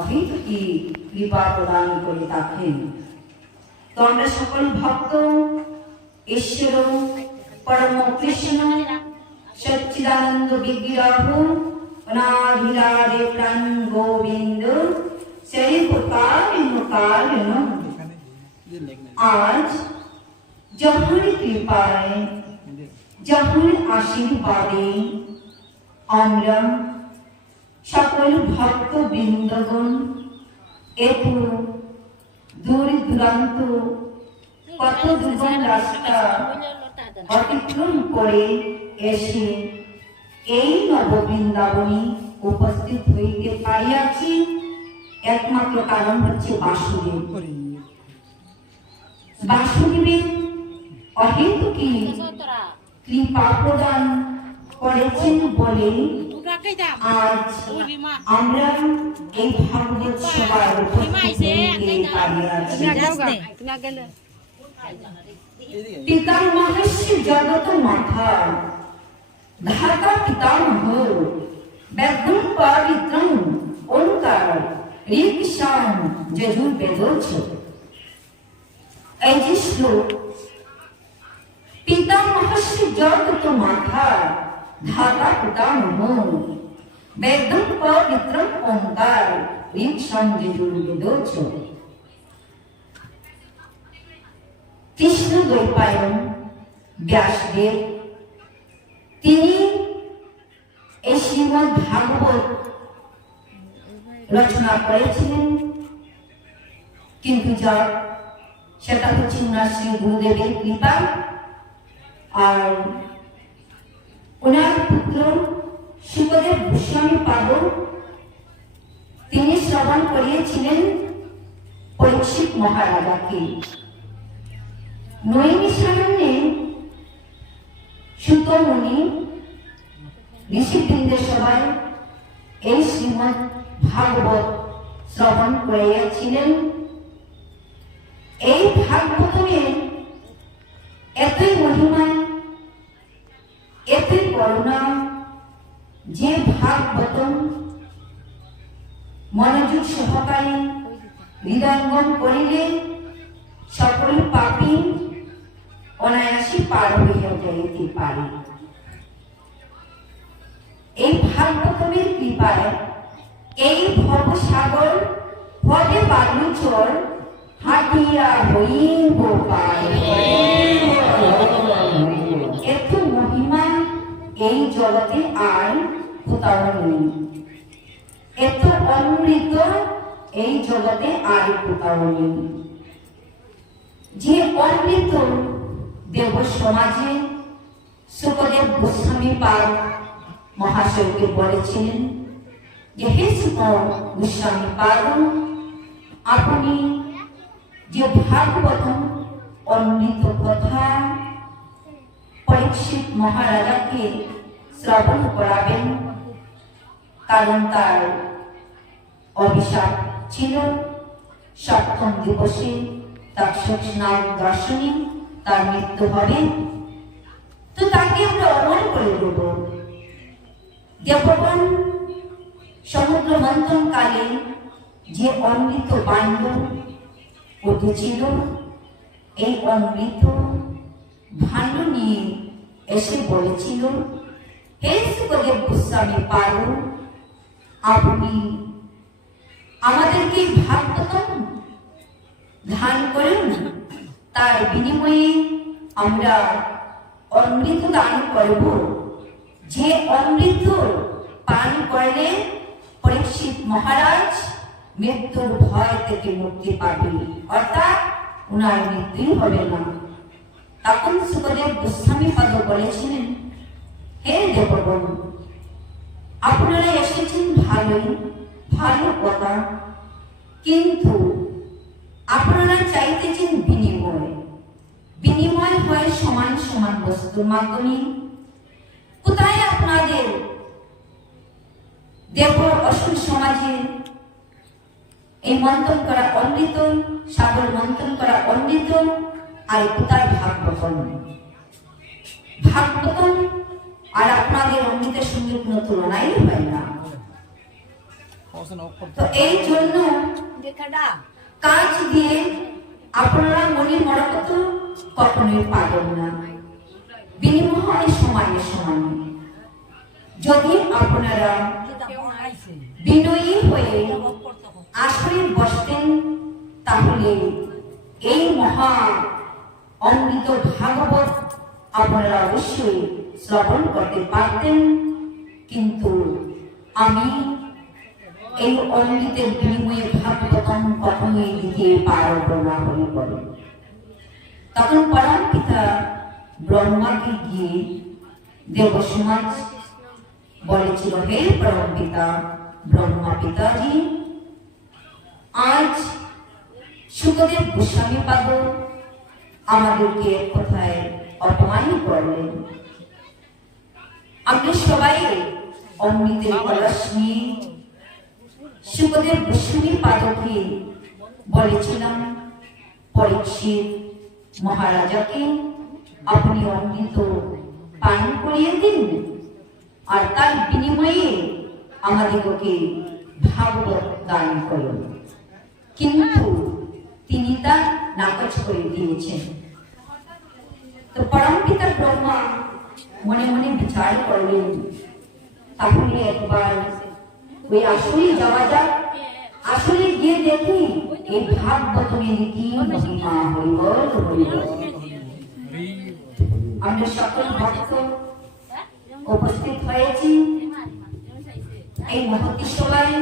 অহেতুকি কৃপা প্রদান করে থাকেন। তো আমরা সকল ভক্ত ঈশ্বর পরম কৃষ্ণ সচ্চিদানন্দ বিগ্রহ অনাধিরাধে প্রাণ গোবিন্দ সেই কারণ আজ যাহার কৃপায় যাহার আশীর্বাদে আমরা সকল ভক্ত বৃন্দগণ এত দূর দূরান্ত কত দুর্গম রাস্তা অতিক্রম করে এসে এই নববৃন্দাবনে উপস্থিত হইতে পারিয়াছি, একমাত্র কারণ হচ্ছে বাসুদেব। বাসুদেবের অহেতুকি কৃপা প্রদান করেছেন বলে আজ আমরা এই ভাগবত সভায় উপস্থিত হইতে পারিয়াছি। পিতামহস্য জগত মাতা ধাতা পিতামহ বেদং পবিত্রং ওঙ্কার ঋক্সাং যজুর্বেদোচ্চ। এই যে শ্লোক পিতামহস্য জগত মাতা ধাতা পিতামহ বেদং পবিত্রং ওঙ্কার ঋক্সাং যজুর্বেদোচ্চ। কৃষ্ণ দ্বৈপায়ন ব্যাসদেব তিনি এই শ্রীমদ্ ভাগবত রচনা করেছিলেন, কিন্তু সেটা হচ্ছে ওনার শ্রী গুরুদেবের কৃপা। আর ওনার পুত্র শুকদেব গোস্বামী পাদ তিনি শ্রবণ করিয়েছিলেন পরীক্ষিত মহারাজাকে। নৈমিষারণ্যে সুত মুনি ঋষিবৃন্দের সবাই এই শ্রীমদ্ ভাগবত শ্রবণ করিয়াছিলেন। এই ভাগবতের এতই মহিমা, এতই করুণা যে ভাগবত মনোযোগ সহকারে হৃদয়ঙ্গম করিলে সকল পাপী অনায়াসে পার হইয়া যাইতে পারে। এই ভাগবতের কৃপায় এই ভবসাগর পদে বালুচর হাটিয়া হইব পার। এত মহিমা এই জগতে আর কোথাও নেই, এত অমৃত এই জগতে আর কোথাও নেই। যে অমৃত দেব সমাজে শুকদেব গোস্বামী পাদ মহাশয়কে বলেছিলেন যে হে শুক গোস্বামী পাদ, আপনি যে ভাগবত অমৃত কথা পরীক্ষিত মহারাজাকে শ্রবণ করাবেন, কারণ তার অভিশাপ ছিল সপ্তম দিবসে তৎসৎ দর্শনে তার মৃত্যু হবে। তো তাকে আমরা অমর করে দেব। দেবগণ সমুদ্র মন্থন কালে যে অমৃত বাণ্য উঠেছিল, এই অমৃত ভাণ্ড নিয়ে এসে বলেছিল, হে শুকদেব গোস্বামী পাদ, আপনি আমাদেরকে ভাগবত ধান করেন, তার বিনিময়ে আমরা অমৃত দান করব। যে অমৃত পান করলে পরীক্ষিত মহারাজ মৃত্যুর ভয় থেকে মুক্তি পাবে, অর্থাৎ ওনার মৃত্যুই হবে না। তখন শুকদেব গোস্বামী পাদ বলেছিলেন, হে দেবগণ, আপনারা এসেছেন ভালোই, ভালো কথা, কিন্তু আপনারা চাইতেছেন বিনিময়। বিনিময় হয় সমান সমান বস্তুর মাধ্যমে। কোথায় আপনাদের দেব অসুর সমাজে এই মন্থন করা অমৃত, সাগর মন্থন করা অমৃত, আর কোথায় ভাগবতন? ভাগবতন আর আপনাদের অমৃতের সঙ্গে কোনো তুলনাই হয় না। তো এই জন্য কাজ দিয়ে আপনারা মনের মরকত কখনোই পাবেন না। বিনিময় সমানে সমান। যদি আপনারা বিনয়ী হয়ে আসরে বসতেন তাহলে এই মহা অমৃত ভাগবত আপনারা অবশ্যই শ্রবণ করতে পারতেন। কিন্তু আমি এই অমৃতের বিনিময়ে ভাগবতম কখনোই দিতে পারব না বলে বলে। তখন পরম পিতা ব্রহ্মাকে গিয়ে দেব সমাজ বলেছিল, হে পরম পিতা ব্রহ্মা পিতাজি, আজ শুকদেব গোস্বামী পাদ আমাদেরকে কোথায় অপমান করলেন। আমরা সবাই অমৃতের কলস নিয়ে শুকদেব গোস্বামী পাদকে বলেছিলাম, পরীক্ষিত মহারাজাকে আপনি অমৃত পান করিয়ে দিন, আর তার বিনিময়ে আমাদেরকে ভাগবত দান করুন। কিন্তু তিনি তা নাকচ করে দিয়েছেন। তো পরম পিতা ব্রহ্মা মনে মনে বিচার করলেন, তাহলে একবার ওই আসলে যাওয়া যাক, আসলে গিয়ে দেখি এই ভাগবতের কি মহিমা। হইব হইব। আমরা সকল ভক্ত উপস্থিত হয়েছি এই মহতী সভায়,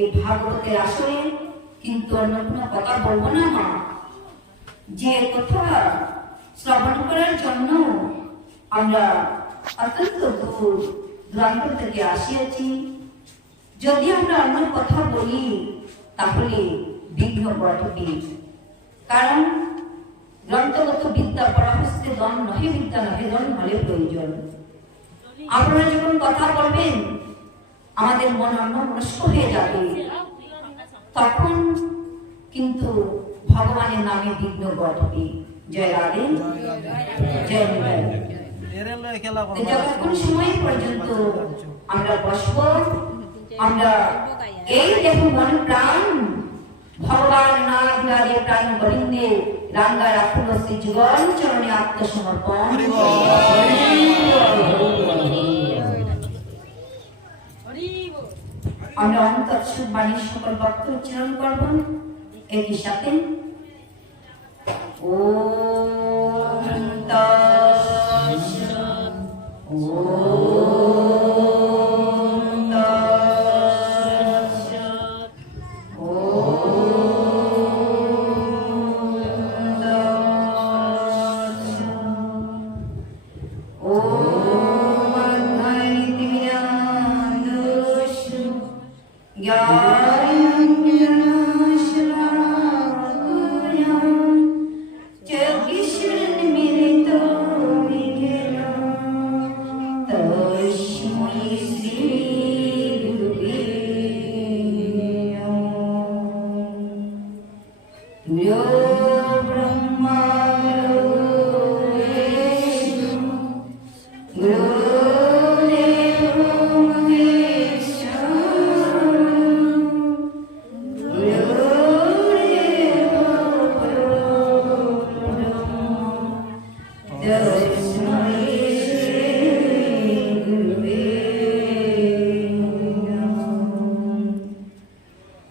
এই ভাগবতের আসরে। কিন্তু অন্য কোনো কথা বলবো না, যে কথা শ্রবণ করার জন্য আমরা অত্যন্ত দূর দূরান্ত থেকে আসিয়াছি। যদি আমরা অন্য কথা বলি তাহলে বিঘ্ন ঘটবে। কারণ গ্রন্থগত বিদ্যা পরাহস্তে দন নহে, বিদ্যা নহে দন হলে প্রয়োজন। আপনারা যখন কথা বলবেন আমাদের মন অন্যমনস্ক হয়ে যাবে, তখন কিন্তু ভগবানের নামে বিঘ্ন ঘটবে। জয় রাধে, জয় নিতাই। যতক্ষণ সময় পর্যন্ত আমরা বসবো, আমরা এই দেখুন মন প্রাণ ভগবান নাথ রাধে প্রাণ গোবিন্দে রাঙ্গা রাখুন শ্রী জীবন চরণে আত্মসমর্পণ। আমরা অন্তঃসুখ বাণী সকল ভক্ত উচ্চারণ করব একই সাথে। ওম তৎসৎ, ওম তৎসৎ, ওম তৎসৎ। ওম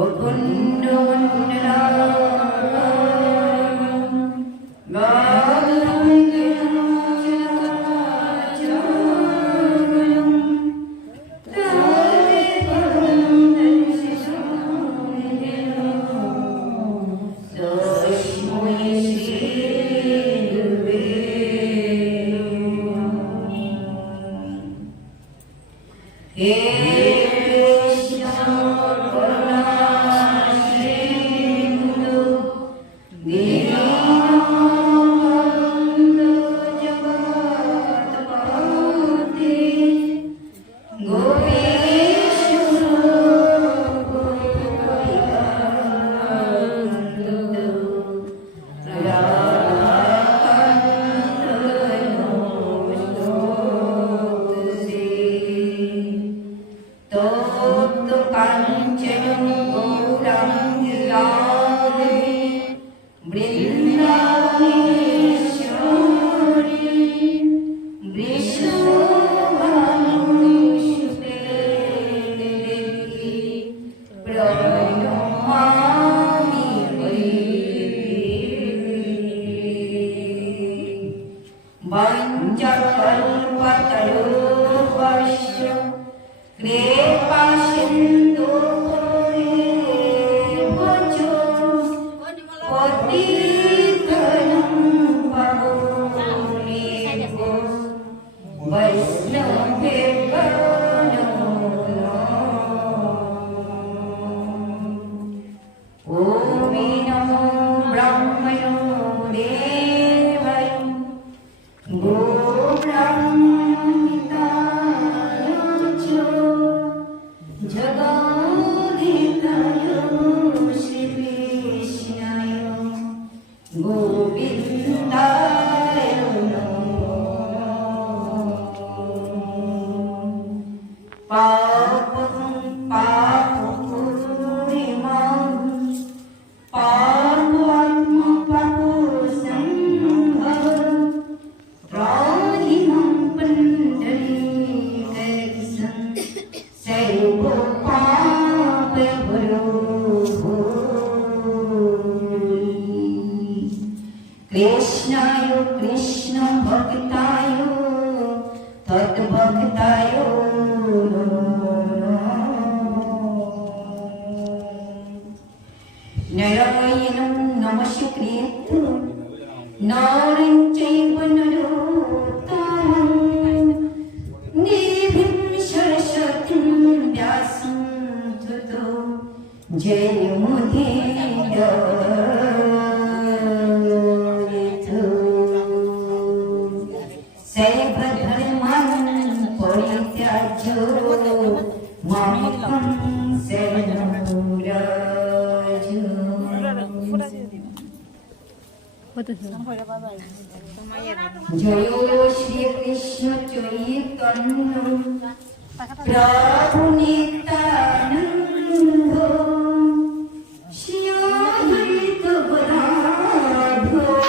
অদ্বৈতবিনাশু প্রণমামি হরি বঞ্চকল্পতরুর্বশ্য কৃপা সিন্ধুভ্যেব চ পতিতানাং পাবনেভ্যো বৈষ্ণবেভ্যো নমো নমঃ। ওম নমো ব্রহ্মণে দেবায় গো ব্রহ্মণিতায় চ জগদ্ধিতায় শ্রীকৃষ্ণায় গোবিন্দায় নমো। পাপং পাপপুরিমাং পাপম পাপসম্ভবং রাহিমং পুণ্ডরীকাক্ষং সর্ব পাপভরো কৃষ্ণায় কৃষ্ণ ভক্তায় তদ্ভক্তায় নমো নারায়ণং নমস্কৃত্য নরং চৈব নরোত্তমং দেবীং সরস্বতীং ব্যাসং ততো জয়মুদীরয়েৎ। সর্বধর্মাन् পরিত্যাজ্য মামেকং শরণং ব্রজ। জয় শ্রীকৃষ্ণ চৈতন্য প্রভু নিত্যানন্দ শ্রী অদ্বৈত গদাধর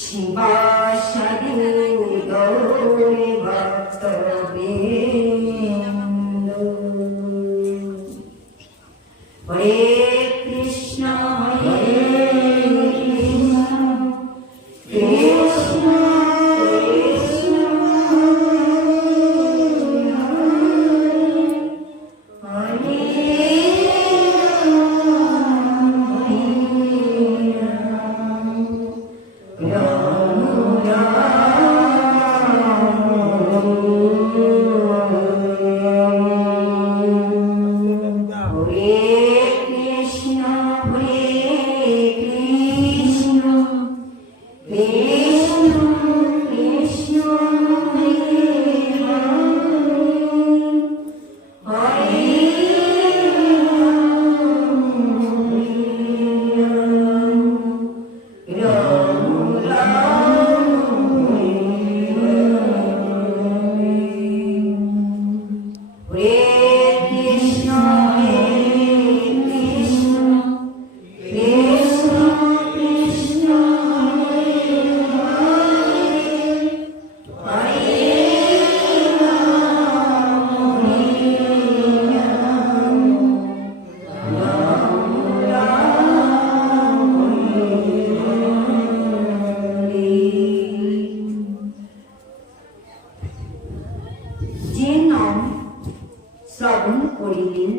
শিবাসাদি গৌর ভক্তবৃন্দ। হরে কৃষ্ণ হরে কৃষ্ণ কৃষ্ণ হরে যে নাম শ্রবণ করিলেন